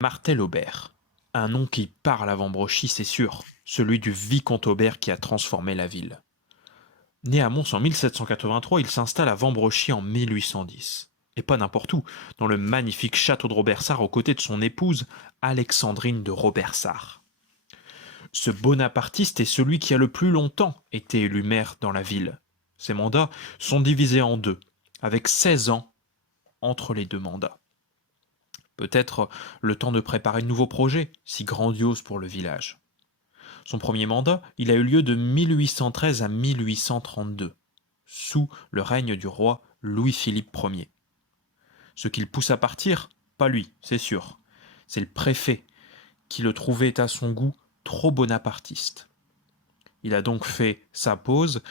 Martel-Aubert. Un nom qui parle à Vambrochy, c'est sûr, celui du vicomte Aubert qui a transformé la ville. Né à Mons en 1783, il s'installe à Vambrochy en 1810. Et pas n'importe où, dans le magnifique château de Robertsart aux côtés de son épouse, Alexandrine de Robertsart. Ce bonapartiste est celui qui a le plus longtemps été élu maire dans la ville. Ses mandats sont divisés en deux, avec 16 ans entre les deux mandats. Peut-être le temps de préparer de nouveaux projets, si grandioses pour le village. Son premier mandat, il a eu lieu de 1813 à 1832, sous le règne du roi Louis-Philippe Ier. Ce qui le pousse à partir, pas lui, c'est sûr. C'est le préfet qui le trouvait à son goût trop bonapartiste. Il a donc fait sa pause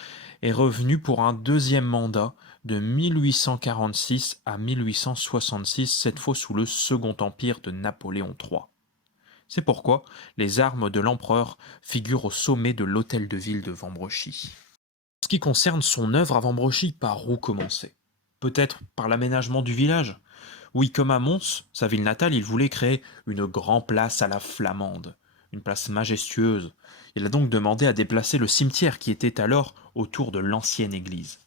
et est revenu pour un deuxième mandat de 1846 à 1866, cette fois sous le Second Empire de Napoléon III. C'est pourquoi les armes de l'empereur figurent au sommet de l'hôtel de ville de Vambrochy. En ce qui concerne son œuvre à Vambrochy, par où commencer? Peut-être par l'aménagement du village? Oui, comme à Mons, sa ville natale, il voulait créer une grande place à la flamande, une place majestueuse. Il a donc demandé à déplacer le cimetière qui était alors autour de l'ancienne église.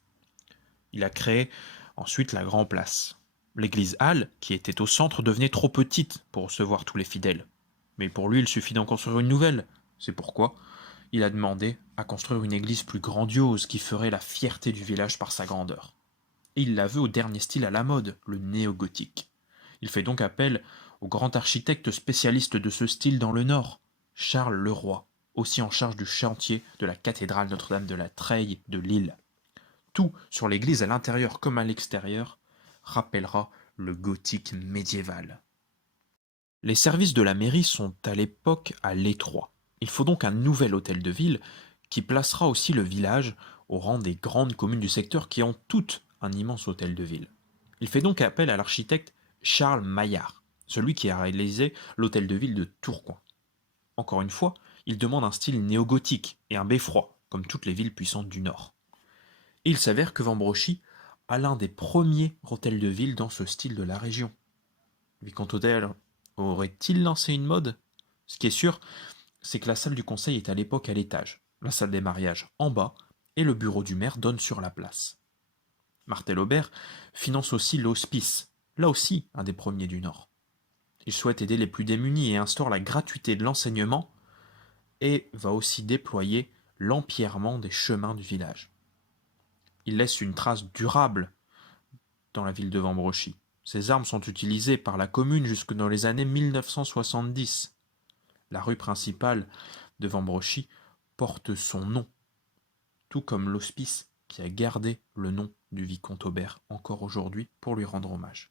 Il a créé ensuite la grande place. L'église Halle, qui était au centre, devenait trop petite pour recevoir tous les fidèles. Mais pour lui, il suffit d'en construire une nouvelle. C'est pourquoi il a demandé à construire une église plus grandiose qui ferait la fierté du village par sa grandeur. Et il la veut au dernier style à la mode, le néo-gothique. Il fait donc appel au grand architecte spécialiste de ce style dans le Nord, Charles Leroy, aussi en charge du chantier de la cathédrale Notre-Dame de la Treille de Lille. Tout, sur l'église à l'intérieur comme à l'extérieur, rappellera le gothique médiéval. Les services de la mairie sont à l'époque à l'étroit. Il faut donc un nouvel hôtel de ville qui placera aussi le village au rang des grandes communes du secteur qui ont toutes un immense hôtel de ville. Il fait donc appel à l'architecte Charles Maillard, celui qui a réalisé l'hôtel de ville de Tourcoing. Encore une fois, il demande un style néo-gothique et un beffroi, comme toutes les villes puissantes du Nord. Et il s'avère que Vambrochy a l'un des premiers hôtels de ville dans ce style de la région. Vicomte Hôtel aurait-il lancé une mode? Ce qui est sûr, c'est que la salle du conseil est à l'époque à l'étage, la salle des mariages en bas, et le bureau du maire donne sur la place. Martel-Aubert finance aussi l'hospice, là aussi un des premiers du Nord. Il souhaite aider les plus démunis et instaure la gratuité de l'enseignement et va aussi déployer l'empierrement des chemins du village. Il laisse une trace durable dans la ville de Vambrochy. Ces armes sont utilisées par la commune jusque dans les années 1970. La rue principale de Vambrochy porte son nom, tout comme l'hospice qui a gardé le nom du vicomte Aubert encore aujourd'hui pour lui rendre hommage.